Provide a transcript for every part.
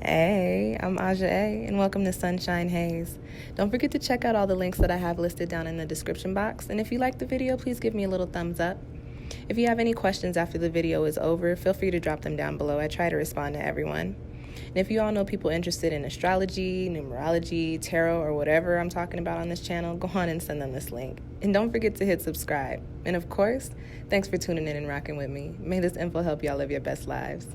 Hey, I'm Aja A, and welcome to Sunshine Haze. Don't forget to check out all the links that I have listed down in the description box, and if you like the video, please give me a little thumbs up. If you have any questions after the video is over, feel free to drop them down below. I try to respond to everyone. And if you all know people interested in astrology, numerology, tarot, or whatever I'm talking about on this channel, go on and send them this link. And don't forget to hit subscribe. And of course, thanks for tuning in and rocking with me. May this info help y'all live your best lives.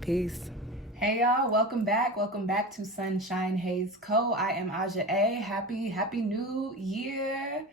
Peace. Hey y'all, welcome back to Sunshine Haze Co. I am Aja A. Happy new year.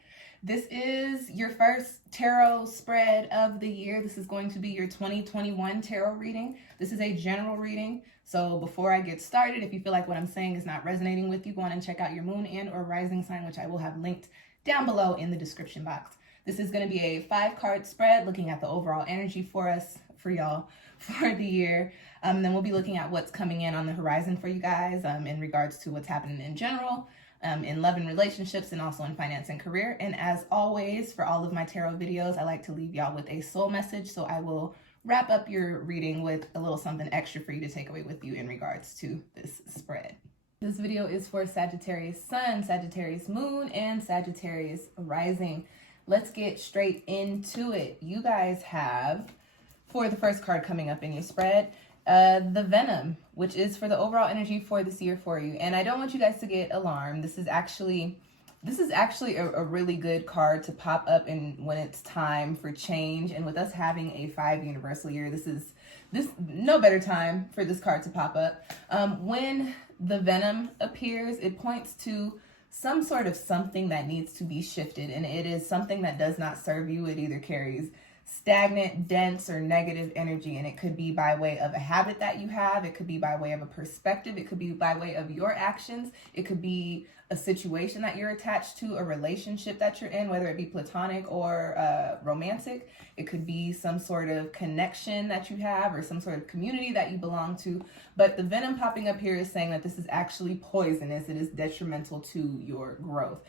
This is your first tarot spread of the year. This is going to be your 2021 tarot reading. This is a general reading. So before I get started, if you feel like what I'm saying is not resonating with you, go on and check out your moon and or rising sign, which I will have linked down below in the description box. This is going to be a 5-card spread looking at the overall energy for us, for y'all, for the year. Then we'll be looking at what's coming in on the horizon for you guys in regards to what's happening in general, in love and relationships, and also in finance and career. And as always, for all of my tarot videos, I like to leave y'all with a soul message. So I will wrap up your reading with a little something extra for you to take away with you in regards to this spread. This video is for Sagittarius Sun, Sagittarius Moon, and Sagittarius Rising. Let's get straight into it. You guys have, for the first card coming up in your spread, the Venom, which is for the overall energy for this year for you. And I don't want you guys to get alarmed. This is actually a really good card to pop up in when it's time for change. And with us having a 5 universal year, this no better time for this card to pop up. When the Venom appears, it points to some sort of something that needs to be shifted, and it is something that does not serve you. It either carries stagnant, dense, or negative energy, and it could be by way of a habit that you have, it could be by way of a perspective, it could be by way of your actions, it could be a situation that you're attached to, a relationship that you're in, whether it be platonic or romantic. It could be some sort of connection that you have or some sort of community that you belong to. But the Venom popping up here is saying that this is actually poisonous. It is detrimental to your growth.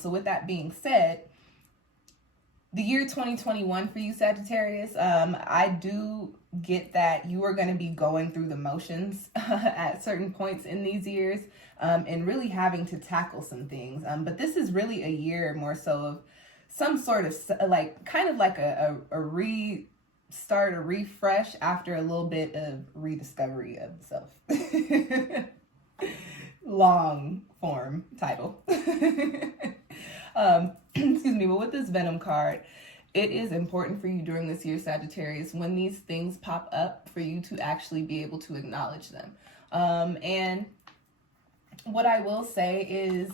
So with that being said, the year 2021 for you, Sagittarius, I do get that you are going to be going through the motions at certain points in these years and really having to tackle some things. But this is really a year more so of some sort of kind of like a restart, a refresh after a little bit of rediscovery of self. Long form title. Excuse me, but with this Venom card, it is important for you during this year, Sagittarius, when these things pop up, for you to actually be able to acknowledge them. And what I will say is,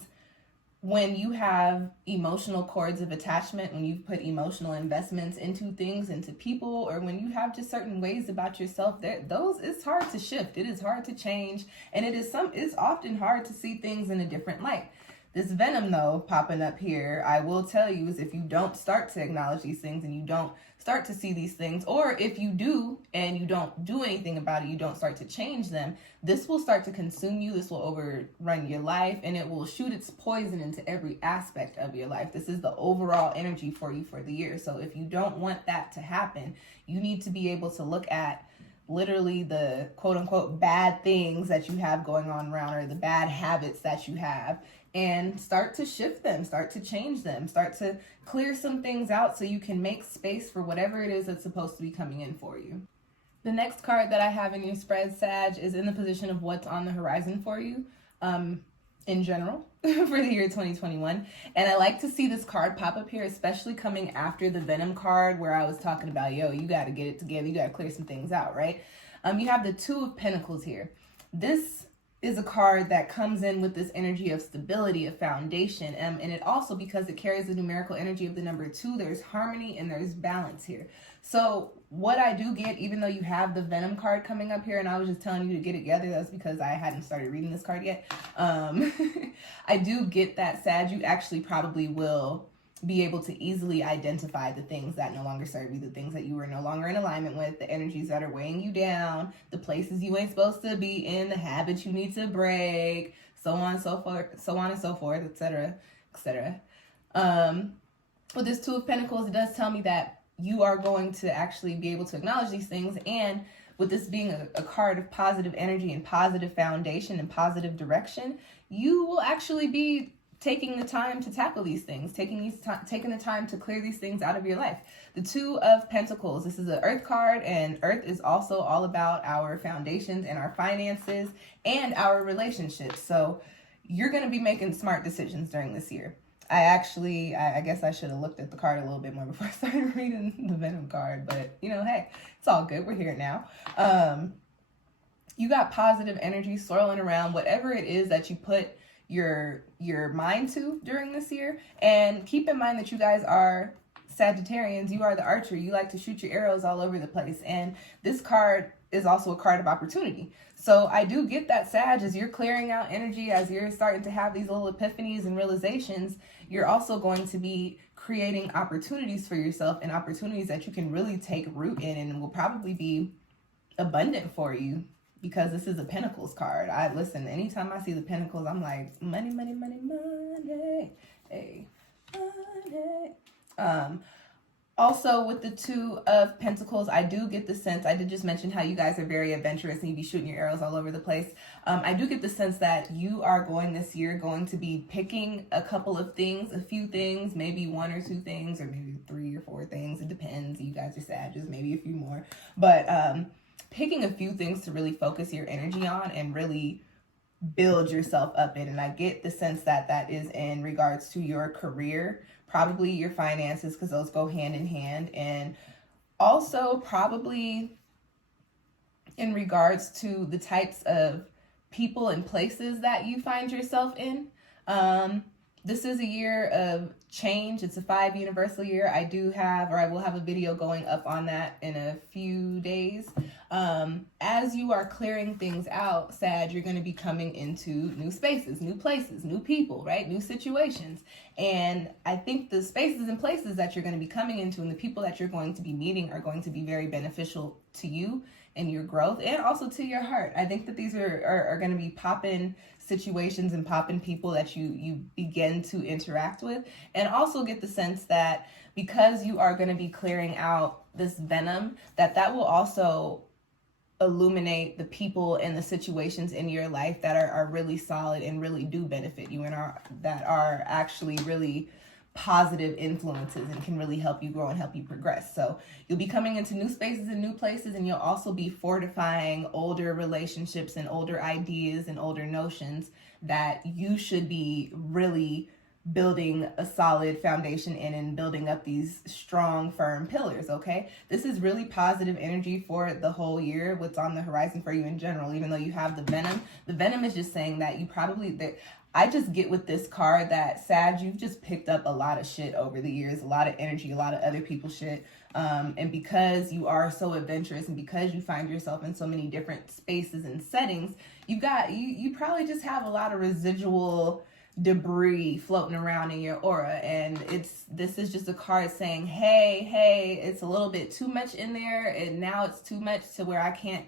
when you have emotional cords of attachment, when you put emotional investments into things, into people, or when you have just certain ways about yourself, it's hard to shift. It is hard to change, and it's often hard to see things in a different light. This Venom, though, popping up here, I will tell you, is if you don't start to acknowledge these things and you don't start to see these things, or if you do and you don't do anything about it, you don't start to change them, this will start to consume you, this will overrun your life, and it will shoot its poison into every aspect of your life. This is the overall energy for you for the year. So if you don't want that to happen, you need to be able to look at literally the quote-unquote bad things that you have going on around, or the bad habits that you have, and start to shift them, start to change them, start to clear some things out so you can make space for whatever it is that's supposed to be coming in for you. The next card that I have in your spread, Sag, is in the position of what's on the horizon for you in general for the year 2021. And I like to see this card pop up here, especially coming after the Venom card, where I was talking about, you got to get it together, you got to clear some things out, right? You have the Two of Pentacles here. This is a card that comes in with this energy of stability, of foundation, and it also, because it carries the numerical energy of the number 2, there's harmony and there's balance here. So what I do get, even though you have the Venom card coming up here, and I was just telling you to get it together, that's because I hadn't started reading this card yet. I do get that, Sag, you actually probably will be able to easily identify the things that no longer serve you, the things that you were no longer in alignment with, the energies that are weighing you down, the places you ain't supposed to be in, the habits you need to break, so on and so forth, etc., etc. With this Two of Pentacles, it does tell me that you are going to actually be able to acknowledge these things, and with this being a card of positive energy and positive foundation and positive direction, you will actually be taking the time to tackle these things, taking the time to clear these things out of your life. The Two of Pentacles, this is an Earth card, and Earth is also all about our foundations and our finances and our relationships. So you're going to be making smart decisions during this year. I guess I should have looked at the card a little bit more before I started reading the Venom card, but you know, hey, it's all good. We're here now. You got positive energy swirling around whatever it is that you put your mind to during this year. And keep in mind that you guys are Sagittarians. You are the archer. You like to shoot your arrows all over the place. And this card is also a card of opportunity. So I do get that, Sag, as you're clearing out energy, as you're starting to have these little epiphanies and realizations, you're also going to be creating opportunities for yourself, and opportunities that you can really take root in and will probably be abundant for you, because this is a Pentacles card. Listen, anytime I see the Pentacles, I'm like, money, money, money, money, hey, money. Also, with the Two of Pentacles, I do get the sense, I did just mention how you guys are very adventurous and you be shooting your arrows all over the place. I do get the sense that you are this year going to be picking a couple of things, a few things, maybe one or two things, or maybe 3 or 4 things. It depends. You guys are Sagittarius, maybe a few more. But picking a few things to really focus your energy on and really build yourself up in. And I get the sense that that is in regards to your career, probably your finances, because those go hand in hand, and also probably in regards to the types of people and places that you find yourself in. This is a year of change. It's a 5 universal year. I will have a video going up on that in a few days. As you are clearing things out, Sag, you're going to be coming into new spaces, new places, new people, right? New situations. And I think the spaces and places that you're going to be coming into and the people that you're going to be meeting are going to be very beneficial to you and your growth, and also to your heart. I think that these are going to be poppin' situations and poppin' people that you begin to interact with. And also get the sense that because you are going to be clearing out this venom, that will also illuminate the people and the situations in your life that are really solid and really do benefit you, and that are actually really positive influences and can really help you grow and help you progress. So you'll be coming into new spaces and new places, and you'll also be fortifying older relationships and older ideas and older notions that you should be really building a solid foundation in and building up these strong, firm pillars, okay? This is really positive energy for the whole year, what's on the horizon for you in general, even though you have the venom. The venom is just saying that I just get with this card that, Sag, you've just picked up a lot of shit over the years, a lot of energy, a lot of other people's shit. And because you are so adventurous and because you find yourself in so many different spaces and settings, you probably just have a lot of residual debris floating around in your aura, and this is just a card saying, hey, it's a little bit too much in there, and now it's too much to where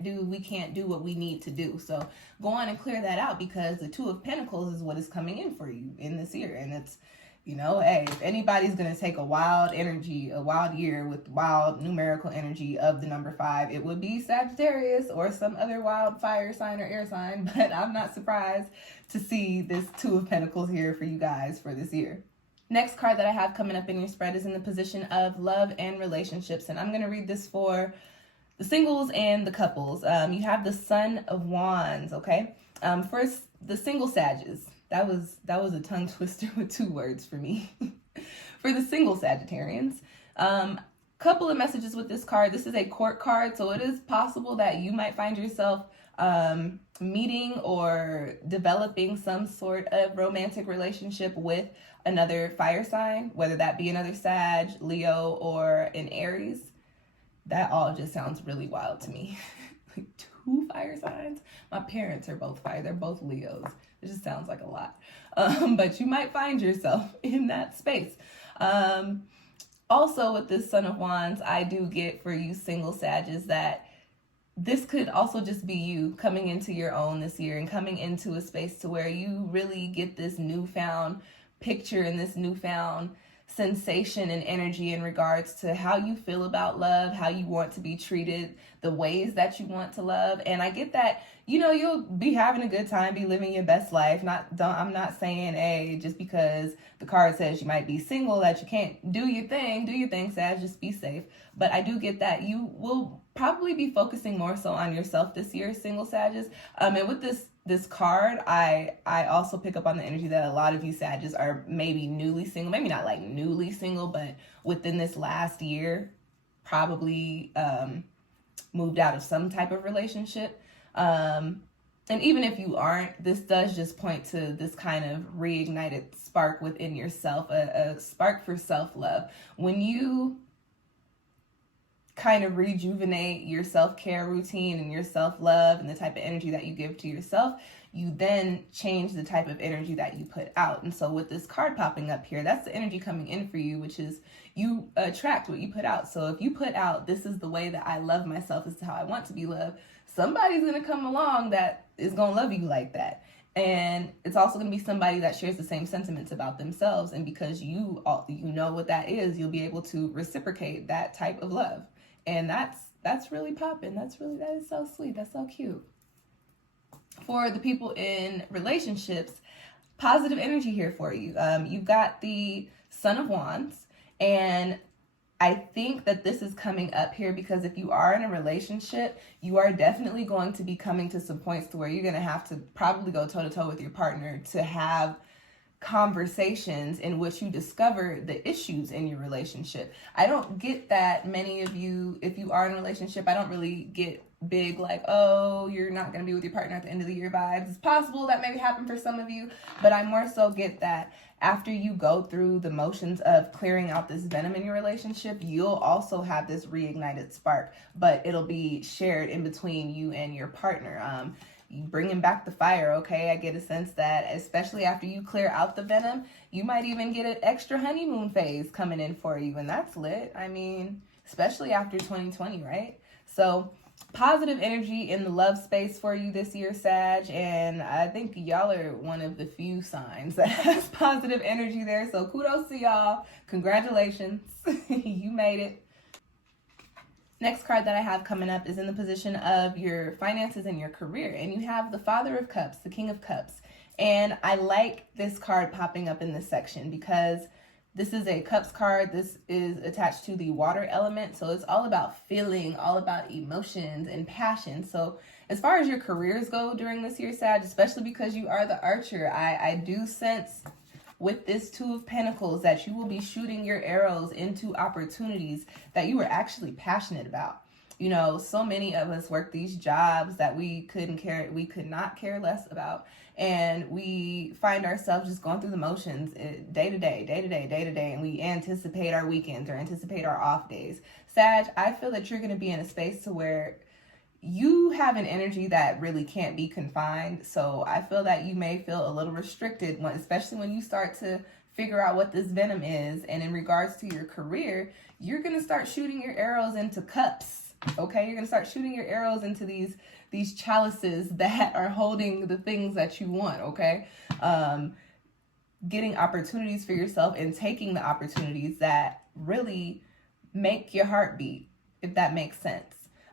we can't do what we need to do. So go on and clear that out, because the Two of Pentacles is what is coming in for you in this year. And it's, hey, if anybody's going to take a wild year with wild numerical energy of the number 5, it would be Sagittarius or some other wild fire sign or air sign. But I'm not surprised to see this Two of Pentacles here for you guys for this year. Next card that I have coming up in your spread is in the position of love and relationships. And I'm going to read this for the singles and the couples. You have the Son of Wands, okay? First, the single Sages. That was a tongue twister with 2 words for me. For the single Sagittarians, couple of messages with this card. This is a court card, so it is possible that you might find yourself meeting or developing some sort of romantic relationship with another fire sign, whether that be another Sag, Leo, or an Aries. That all just sounds really wild to me. Like 2 fire signs? My parents are both fire. They're both Leos. It just sounds like a lot. But you might find yourself in that space. Also, with this Son of Wands, I do get for you single Sages that this could also just be you coming into your own this year and coming into a space to where you really get this newfound picture and this newfound sensation and energy in regards to how you feel about love, how you want to be treated, the ways that you want to love. And I get that, you know, you'll be having a good time, be living your best life. I'm not saying, hey, just because the card says you might be single that you can't do your thing, Sag, just be safe. But I do get that you will probably be focusing more so on yourself this year, single Sages. And with this card, I also pick up on the energy that a lot of you Sages are maybe newly single, maybe not like newly single, but within this last year, probably moved out of some type of relationship. And even if you aren't, this does just point to this kind of reignited spark within yourself, a spark for self-love. When you kind of rejuvenate your self-care routine and your self-love and the type of energy that you give to yourself, you then change the type of energy that you put out. And so with this card popping up here, that's the energy coming in for you, which is you attract what you put out. So if you put out, this is the way that I love myself, this is how I want to be loved, somebody's going to come along that is going to love you like that. And it's also going to be somebody that shares the same sentiments about themselves. And because you know what that is, you'll be able to reciprocate that type of love. And that's really popping. That is so sweet. That's so cute. For the people in relationships, positive energy here for you. You've got the Son of Wands, and I think that this is coming up here because if you are in a relationship, you are definitely going to be coming to some points to where you're going to have to probably go toe-to-toe with your partner to have conversations in which you discover the issues in your relationship. I don't get that many of you, if you are in a relationship, I don't really get big like, oh, you're not going to be with your partner at the end of the year vibes. It's possible that maybe happen for some of you, but I more so get that after you go through the motions of clearing out this venom in your relationship, you'll also have this reignited spark, but it'll be shared in between you and your partner. Bringing back the fire, okay? I get a sense that especially after you clear out the venom, you might even get an extra honeymoon phase coming in for you, and that's lit. I mean, especially after 2020, right? So positive energy in the love space for you this year, Sag, and I think y'all are one of the few signs that has positive energy there, so kudos to y'all. Congratulations. You made it. Next card that I have coming up is in the position of your finances and your career. And you have the Father of Cups, the King of Cups. And I like this card popping up in this section because this is a Cups card. This is attached to the water element. So it's all about feeling, all about emotions and passion. So as far as your careers go during this year, Sag, especially because you are the archer, I do sense with this Two of Pentacles that you will be shooting your arrows into opportunities that you were actually passionate about. You know, so many of us work these jobs that we could not care less about. And we find ourselves just going through the motions day to day. And we anticipate our weekends or anticipate our off days. Sag, I feel that you're going to be in a space to where you have an energy that really can't be confined. So I feel that you may feel a little restricted, especially when you start to figure out what this venom is. And in regards to your career, you're going to start shooting your arrows into cups. Okay, you're going to start shooting your arrows into these chalices that are holding the things that you want. Okay, getting opportunities for yourself and taking the opportunities that really make your heart beat, if that makes sense.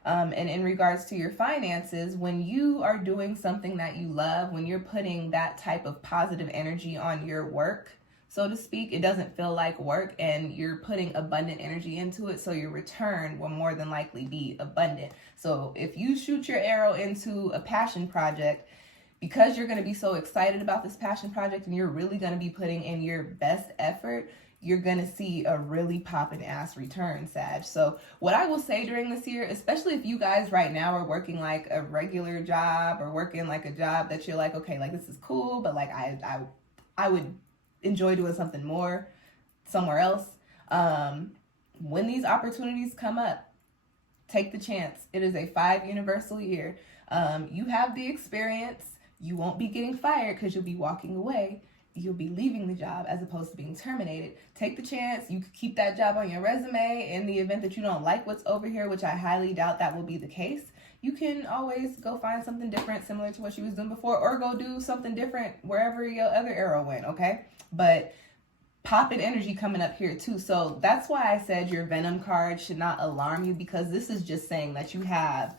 And in regards to your finances, when you are doing something that you love, when you're putting that type of positive energy on your work, so to speak, it doesn't feel like work and you're putting abundant energy into it. So your return will more than likely be abundant. So if you shoot your arrow into a passion project, because you're going to be so excited about this passion project and you're really going to be putting in your best effort, you're going to see a really poppin' ass return, Sag. So what I will say during this year, especially if you guys right now are working like a regular job or working like a job that you're like, okay, like this is cool, but like I would enjoy doing something more somewhere else. When these opportunities come up, take the chance. It is a 5 universal year. You have the experience. You won't be getting fired because you'll be walking away. You'll be leaving the job as opposed to being terminated. Take the chance. You could keep that job on your resume. In the event that you don't like what's over here, which I highly doubt that will be the case, you can always go find something different similar to what you was doing before, or go do something different wherever your other arrow went, okay? But popping energy coming up here too. So that's why I said your Venom card should not alarm you, because this is just saying that you have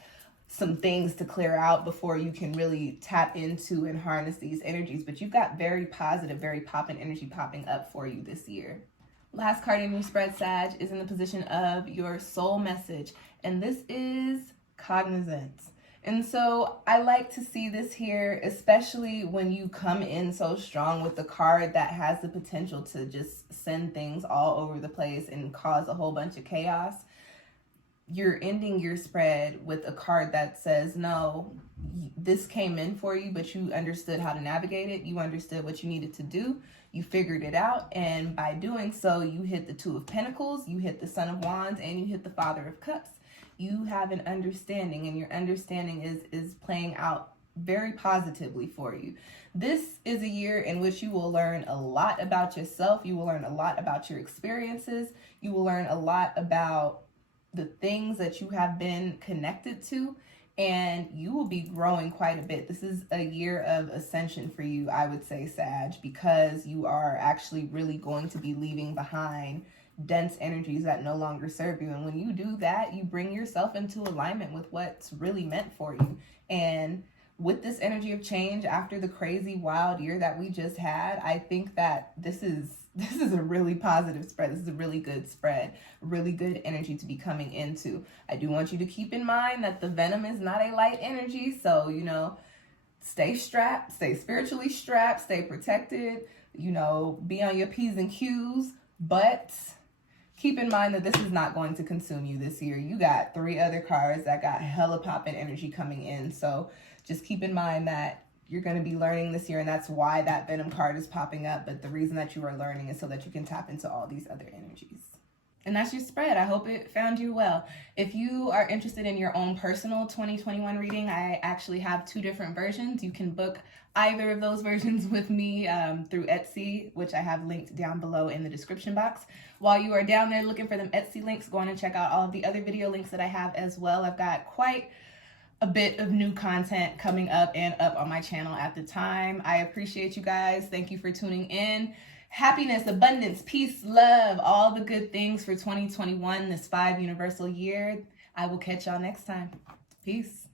some things to clear out before you can really tap into and harness these energies. But you've got very positive, very popping energy popping up for you this year. Last card in your spread, Sag, is in the position of your soul message, and this is cognizance. And so I like to see this here, especially when you come in so strong with the card that has the potential to just send things all over the place and cause a whole bunch of chaos. You're ending your spread with a card that says, no, this came in for you, but you understood how to navigate it. You understood what you needed to do. You figured it out. And by doing so, you hit the Two of Pentacles, you hit the Son of Wands, and you hit the Father of Cups. You have an understanding, and your understanding is playing out very positively for you. This is a year in which you will learn a lot about yourself. You will learn a lot about your experiences. You will learn a lot about the things that you have been connected to, and you will be growing quite a bit. This is a year of ascension for you, I would say, Sag, because you are actually really going to be leaving behind dense energies that no longer serve you. And when you do that, you bring yourself into alignment with what's really meant for you. And with this energy of change after the crazy wild year that we just had, I think that this is a really positive spread. This is a really good spread, really good energy to be coming into. I do want you to keep in mind that the Venom is not a light energy. So, you know, stay strapped, stay spiritually strapped, stay protected, you know, be on your P's and Q's, but keep in mind that this is not going to consume you this year. You got 3 other cards that got hella popping energy coming in. So just keep in mind that you're going to be learning this year, and that's why that Venom card is popping up. But the reason that you are learning is so that you can tap into all these other energies. And that's your spread. I hope it found you well. If you are interested in your own personal 2021 reading, I actually have 2 different versions. You can book either of those versions with me through Etsy, which I have linked down below in the description box. While you are down there looking for them Etsy links, go on and check out all of the other video links that I have as well. I've got quite a bit of new content coming up and up on my channel at the time. I appreciate you guys. Thank you for tuning in. Happiness, abundance, peace, love, all the good things for 2021, this 5 universal year. I will catch y'all next time. Peace.